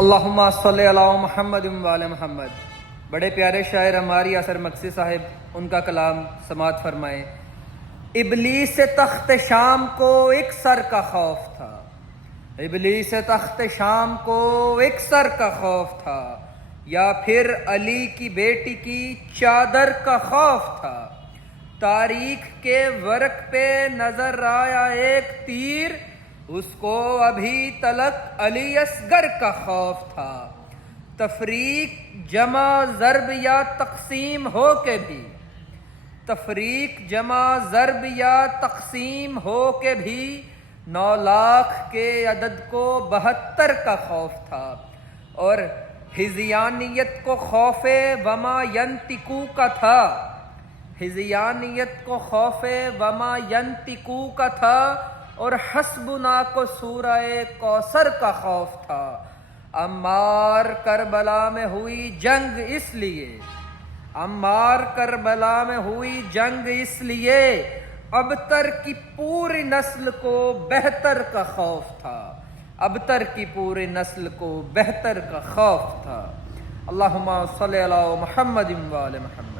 اللہم صلی علی محمد وعلی محمد۔ بڑے پیارے شاعر ہماری اثر مقصی صاحب، ان کا کلام سماعت فرمائیں۔ ابلیس تخت شام کو ایک سر کا خوف تھا، ابلیس تخت شام کو ایک سر کا خوف تھا، یا پھر علی کی بیٹی کی چادر کا خوف تھا۔ تاریخ کے ورق پہ نظر آیا ایک تیر، اس کو ابھی تلک علی اصغر کا خوف تھا۔ تفریق جمع ضرب یا تقسیم ہو کے بھی، تفریق جمع ضرب یا تقسیم ہو کے بھی 9 لاکھ کے عدد کو 72 کا خوف تھا، اور ہذیانیت کو خوف وما ینطقو کا تھا، ہذیانیت کو خوف وما ینطقو کا تھا، اور حسبنا کو سورہ کوثر کا خوف تھا۔ عمار کربلا میں ہوئی جنگ اس لیے، عمار کربلا میں ہوئی جنگ اس لیے، ابتر کی پوری نسل کو بہتر کا خوف تھا، ابتر کی پوری نسل کو بہتر کا خوف تھا۔ اللہم صلی علی محمد وعلی محمد۔